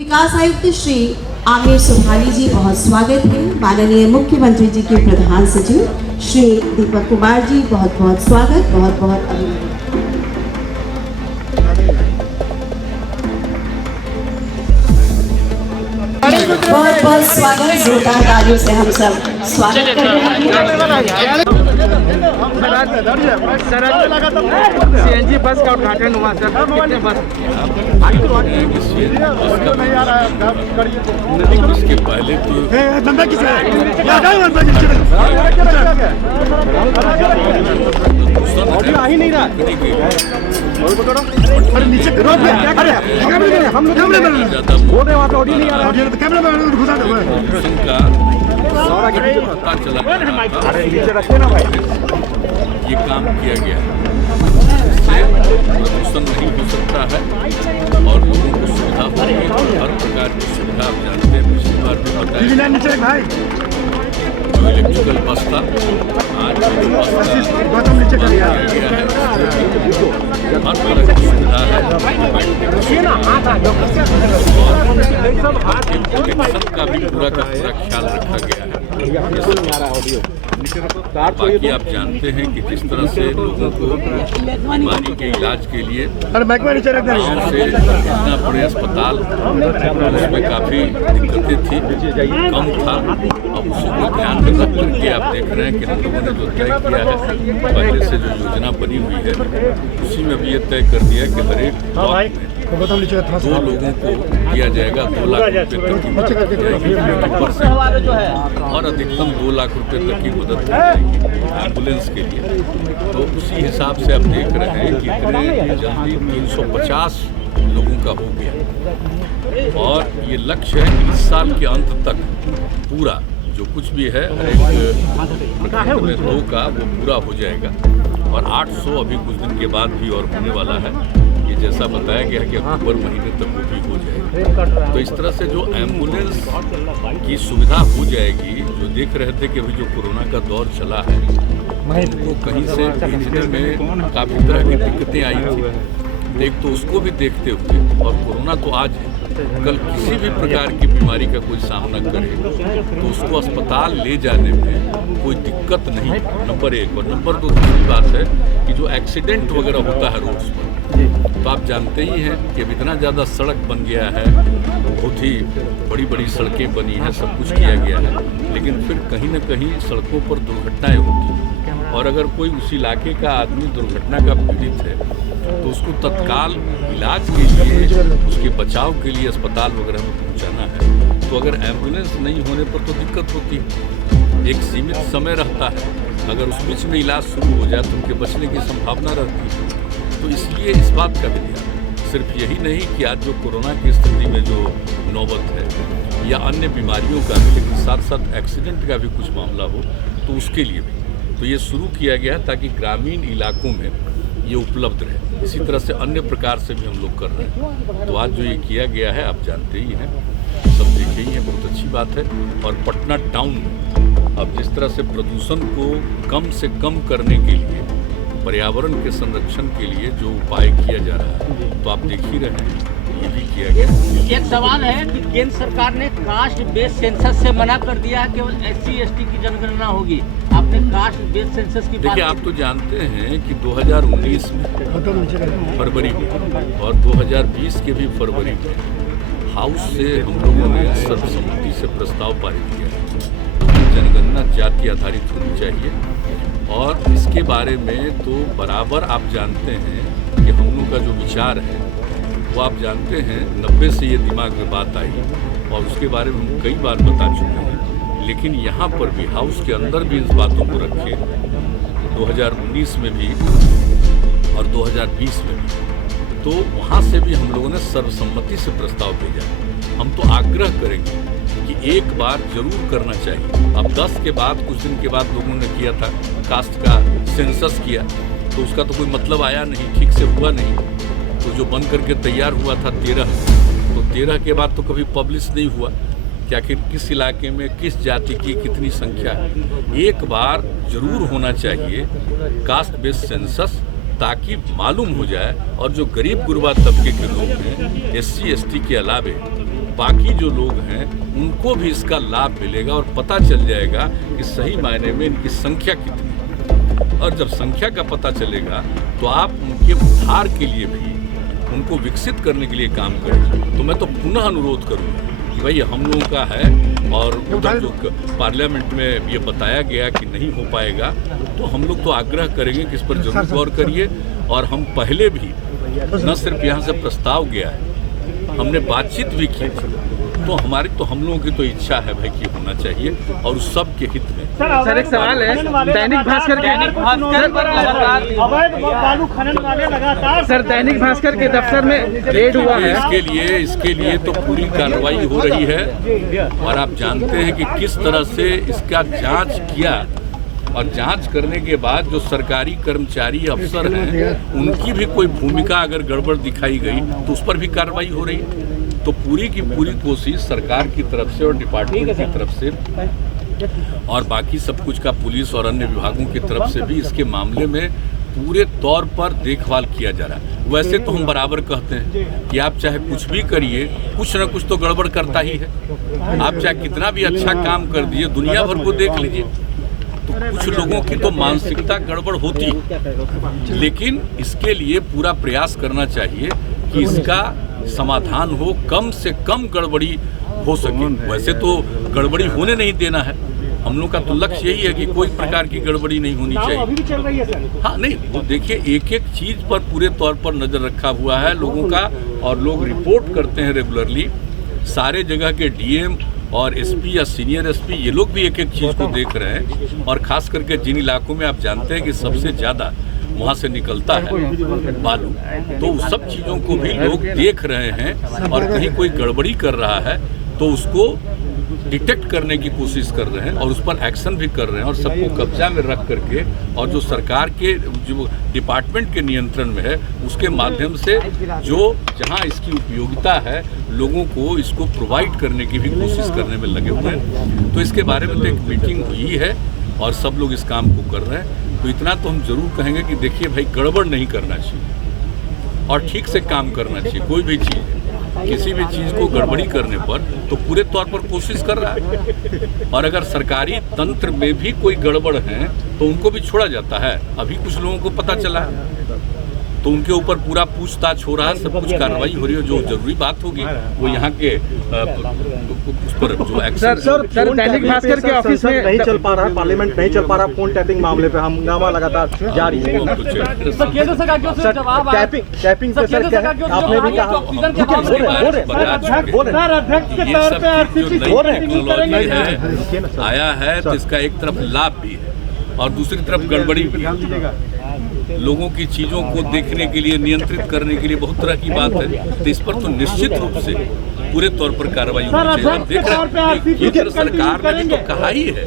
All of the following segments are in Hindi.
विकास आयुक्त श्री आमिर सुबहानी जी बहुत स्वागत है। माननीय मुख्यमंत्री जी के प्रधान सचिव श्री दीपक कुमार जी बहुत बहुत स्वागत, बहुत बहुत अभिनंदन। बहुत बहुत स्वागत, जोरदार तालियों से हम सब स्वागत कर रहे हैं। सीएनजी बस का उद्घाटन हुआ सर, कितने बस इसके पहले तो आ ही नहीं रहा। हम लोग बोल रहे वहाँ पे ऑडियो नहीं आ रहा। पता चला अरे नीचे रखिए ना भाई। ये काम किया गया है, इससे प्रदूषण नहीं हो सकता है और लोगों को सुविधा होगी। हर प्रकार की सुविधा आप जानते हैं, पिछली बार भी बताया जो इलेक्ट्रिकल बस था, आज जो बस का किया गया है, हर तरह की सुविधा है। और का भी पूरा का पूरा ख्याल रखा गया है। बाकी आप जानते हैं कि किस तरह से लोगों को बीमारी के इलाज के लिए गाँव से इतना बड़े अस्पताल, उसमें काफ़ी दिक्कतें थी, कम था। अब उसी को ध्यान में रख करके आप देख रहे हैं कि हम लोगों ने जो तय किया है, पहले से जो योजना बनी हुई है, उसी में भी ये तय कर दिया कि हर एक ब्लॉक में 2 लोगों को दिया जाएगा 2 लाख रुपये तक की मदद की जाएगी 50% और अधिकतम 2 लाख रुपये तक की मदद की जाएगी एम्बुलेंस के लिए। तो उसी हिसाब से आप देख रहे हैं कि इतने जल्दी 350 लोगों का हो गया और ये लक्ष्य है कि इस साल के अंत तक पूरा जो कुछ भी है हर एक प्रखंड में 2 का वो पूरा हो जाएगा और 800 अभी कुछ दिन के बाद भी और होने वाला है। ये जैसा बताया गया है कि अक्टूबर महीने तक वो भी हो जाएगा। तो इस तरह से जो एम्बुलेंस की सुविधा हो जाएगी, जो देख रहे थे कि अभी जो कोरोना का दौर चला है तो कहीं से भेजने में काफ़ी तरह की दिक्कतें आई थी। एक तो उसको भी देखते हुए और कोरोना तो आज है, कल किसी भी प्रकार की बीमारी का कोई सामना करे तो उसको अस्पताल ले जाने में कोई दिक्कत नहीं, नंबर 1। और नंबर 2 दूसरी बात है कि जो एक्सीडेंट वगैरह होता है रोड्स पर, तो आप जानते ही हैं कि अब इतना ज़्यादा सड़क बन गया है, बहुत ही बड़ी बड़ी सड़कें बनी हैं, सब कुछ किया गया है, लेकिन फिर कहीं ना कहीं सड़कों पर दुर्घटनाएं होती हैं। और अगर कोई उस इलाके का आदमी दुर्घटना का पीड़ित है तो उसको तत्काल इलाज के लिए, उसके बचाव के लिए अस्पताल वगैरह में पहुंचाना है, तो अगर एम्बुलेंस नहीं होने पर तो दिक्कत होती है। एक सीमित समय रहता है, अगर उस बीच में इलाज शुरू हो जाए तो उनके बचने की संभावना रहती है। तो इसलिए इस बात का भी ध्यान, सिर्फ यही नहीं कि आज जो कोरोना की स्थिति में जो नौबत है या अन्य बीमारियों का भी, लेकिन साथ साथ एक्सीडेंट का भी कुछ मामला हो तो उसके लिए भी तो ये शुरू किया गया ताकि ग्रामीण इलाकों में ये उपलब्ध रहे। इसी तरह से अन्य प्रकार से भी हम लोग कर रहे हैं। तो आज जो ये किया गया है आप जानते ही हैं, सब देखे ही हैं, बहुत अच्छी बात है। और पटना टाउन में अब जिस तरह से प्रदूषण को कम से कम करने के लिए, पर्यावरण के संरक्षण के लिए जो उपाय किया जा रहा है, तो आप देख ही रहे हैं ये भी किया गया। एक सवाल है कि केंद्र सरकार ने कास्ट बेस्ड सेंसस से मना कर दिया है, केवल SC/ST की जनगणना होगी। आपने कास्ट बेस्ड सेंसस की देखिए, आप तो जानते हैं कि 2019 में फरवरी में और 2020 के भी फरवरी में हाउस से हम लोगों ने सर्वसम्मति से प्रस्ताव पारित किया है, जनगणना जाति आधारित होनी चाहिए। और इसके बारे में तो बराबर आप जानते हैं कि हम लोग का जो विचार है वो आप जानते हैं 90 से ये दिमाग में बात आई और उसके बारे में हम कई बार बता चुके हैं। लेकिन यहाँ पर भी हाउस के अंदर भी इस बातों को रखे 2019 में भी और 2020 में भी, तो वहाँ से भी हम लोगों ने सर्वसम्मति से प्रस्ताव भेजा। हम तो आग्रह करेंगे कि एक बार जरूर करना चाहिए। अब 10 के बाद कुछ दिन के बाद लोगों ने किया था कास्ट का सेंसस किया, तो उसका तो कोई मतलब आया नहीं, ठीक से हुआ नहीं। तो जो बन करके तैयार हुआ था 13, तो 13 के बाद तो कभी पब्लिश नहीं हुआ कि आखिर किस इलाके में किस जाति की कितनी संख्या है। एक बार जरूर होना चाहिए कास्ट बेस्ड सेंसस, ताकि मालूम हो जाए और जो गरीब गुरबा तबके के लोग हैं SC/ST के अलावे बाकी जो लोग हैं उनको भी इसका लाभ मिलेगा और पता चल जाएगा कि सही मायने में इनकी संख्या कितनी है। और जब संख्या का पता चलेगा तो आप उनके उद्धार के लिए भी, उनको विकसित करने के लिए काम करें। तो मैं तो पुनः अनुरोध करूँगा कि भाई हम लोगों का है, और उधर जो पार्लियामेंट में ये बताया गया कि नहीं हो पाएगा, तो हम लोग तो आग्रह करेंगे कि इस पर जरूर गौर करिए। और हम पहले भी न सिर्फ यहाँ से प्रस्ताव गया है, हमने बातचीत भी की थी, तो हम लोगों की तो इच्छा है भाई कि होना चाहिए और उस सब के हित में। सर एक सवाल है, दैनिक भास्कर पर लगातार अवैध बालू खनन वाले लगातार सर दैनिक भास्कर के दफ्तर में रेड हुआ है। इसके लिए तो पूरी कार्रवाई हो रही है और आप जानते हैं कि किस तरह से इसका जांच किया, और जांच करने के बाद जो सरकारी कर्मचारी अफसर हैं उनकी भी कोई भूमिका अगर गड़बड़ दिखाई गई तो उस पर भी कार्रवाई हो रही है। तो पूरी की पूरी कोशिश सरकार की तरफ से और डिपार्टमेंट की तरफ से और बाकी सब कुछ का पुलिस और अन्य विभागों की तरफ से भी इसके मामले में पूरे तौर पर देखभाल किया जा रहा है। वैसे तो हम बराबर कहते हैं कि आप चाहे कुछ भी करिए, कुछ न कुछ तो गड़बड़ करता ही है। आप चाहे कितना भी अच्छा काम कर दिए, दुनिया भर को देख लीजिए, तो कुछ लोगों की तो मानसिकता गड़बड़ होती है। लेकिन इसके लिए पूरा प्रयास करना चाहिए कि इसका समाधान हो, कम से कम गड़बड़ी हो सके। वैसे तो गड़बड़ी होने नहीं देना है, हम लोग का तो लक्ष्य यही है कि कोई प्रकार की गड़बड़ी नहीं होनी चाहिए। अभी भी चल रही है सर? हाँ, नहीं वो देखिए, एक एक चीज पर पूरे तौर पर नजर रखा हुआ है लोगों का, और लोग रिपोर्ट करते हैं रेगुलरली। सारे जगह के डीएम और एसपी या सीनियर एसपी ये लोग भी एक एक चीज को देख रहे हैं, और खास करके जिन इलाकों में आप जानते हैं कि सबसे ज्यादा वहाँ से निकलता है बालू, तो उस सब चीज़ों को भी लोग देख रहे हैं, और कहीं कोई गड़बड़ी कर रहा है तो उसको डिटेक्ट करने की कोशिश कर रहे हैं और उस पर एक्शन भी कर रहे हैं, और सबको कब्जा में रख करके, और जो सरकार के जो डिपार्टमेंट के नियंत्रण में है उसके माध्यम से जो जहां इसकी उपयोगिता है लोगों को इसको प्रोवाइड करने की भी कोशिश करने में लगे हुए हैं। तो इसके बारे में तो एक मीटिंग हुई है और सब लोग इस काम को कर रहे हैं। तो इतना तो हम जरूर कहेंगे कि देखिए भाई, गड़बड़ नहीं करना चाहिए और ठीक से काम करना चाहिए। कोई भी चीज़, किसी भी चीज़ को गड़बड़ी करने पर तो पूरे तौर पर कोशिश कर रहा है, और अगर सरकारी तंत्र में भी कोई गड़बड़ है तो उनको भी छोड़ा जाता है। अभी कुछ लोगों को पता चला है तो उनके ऊपर पूरा पूछताछ हो रहा है, सब कुछ कार्रवाई हो रही है। जो जरूरी बात होगी वो यहाँ के उस पर जो एक्शन। सर दैनिक भास्कर के ऑफिस में नहीं चल पा रहा, पार्लियामेंट नहीं चल पा रहा, फोन टैपिंग मामले पे हंगामा लगातार जारी है। टैपिंग पे सर आपने भी कहा टेक्नोलॉजी है आया है तो इसका एक तरफ लाभ भी है और दूसरी तरफ गड़बड़ी भी है। लोगों की चीज़ों को देखने के लिए, नियंत्रित करने के लिए बहुत तरह की बात है, तो इस पर तो निश्चित रूप से पूरे तौर पर कार्रवाई होनी चाहिए। देख रहे हैं केंद्र सरकार ने भी तो कहा ही है,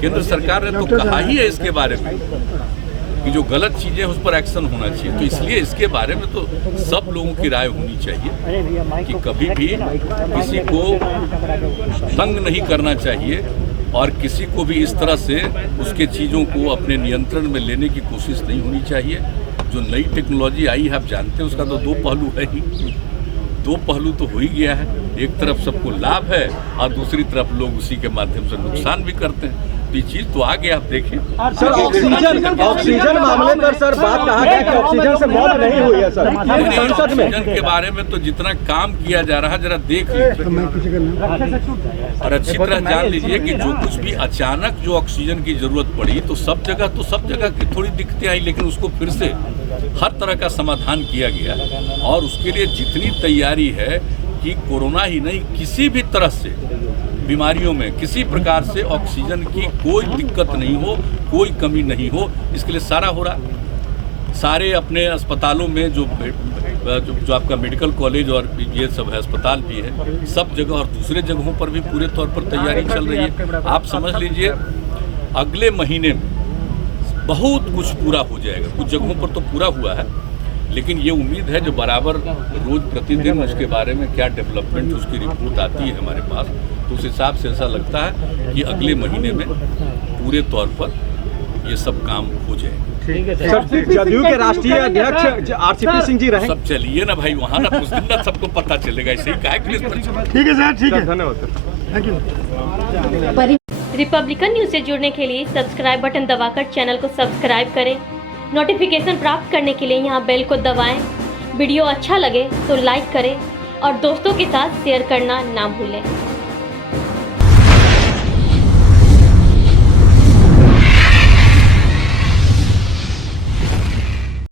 केंद्र सरकार ने तो कहा ही है इसके बारे में कि जो गलत चीज़ें उस पर एक्शन होना चाहिए। तो इसलिए इसके बारे में तो सब लोगों की राय होनी चाहिए कि कभी भी किसी को तंग नहीं करना चाहिए और किसी को भी इस तरह से उसके चीज़ों को अपने नियंत्रण में लेने की कोशिश नहीं होनी चाहिए। जो नई टेक्नोलॉजी आई है आप जानते हैं उसका तो दो पहलू है ही, दो पहलू तो हो ही गया है। एक तरफ सबको लाभ है और दूसरी तरफ लोग उसी के माध्यम से नुकसान भी करते हैं। तो ये चीज़ तो आ गया, आप देखें। सर ऑक्सीजन मामले पर सर बात कहा गया कि ऑक्सीजन से मौत नहीं हुई है सर संसद में। ऑक्सीजन के बारे में तो जितना काम किया जा रहा है जरा देख लीजिए और अच्छी तरह जान लीजिए कि जो कुछ भी अचानक जो ऑक्सीजन की जरूरत पड़ी तो सब जगह की थोड़ी दिक्कतें आई, लेकिन उसको फिर से हर तरह का समाधान किया गया और उसके लिए जितनी तैयारी है कि कोरोना ही नहीं किसी भी तरह से बीमारियों में किसी प्रकार से ऑक्सीजन की कोई दिक्कत नहीं हो, कोई कमी नहीं हो, इसके लिए सारा हो रहा। सारे अपने अस्पतालों में जो आपका मेडिकल कॉलेज और ये सब है, अस्पताल भी है, सब जगह और दूसरे जगहों पर भी पूरे तौर पर तैयारी चल रही है। आप समझ लीजिए अगले महीने में बहुत कुछ पूरा हो जाएगा। कुछ जगहों पर तो पूरा हुआ है, लेकिन ये उम्मीद है जो बराबर रोज प्रतिदिन उसके बारे में क्या डेवलपमेंट उसकी रिपोर्ट आती है हमारे पास, तो उस हिसाब से ऐसा लगता है कि अगले महीने में पूरे तौर पर ये सब काम हो जाएगा। सर जदयू के राष्ट्रीय अध्यक्ष आरसीपी सिंह जी रहेंगे। सब चलिए ना भाई वहाँ ना कुछ दिन ना सबको पता चलेगा, ऐसे ही काहे के लिए परिचय। ठीक है सर, ठीक है, धन्यवाद sir, thank you. Republican news से जुड़ने के लिए सब्सक्राइब बटन दबाकर चैनल को सब्सक्राइब करें। नोटिफिकेशन प्राप्त करने के लिए यहाँ बेल को दबाएं। वीडियो अच्छा लगे तो लाइक करें और दोस्तों के साथ शेयर करना ना भूलें।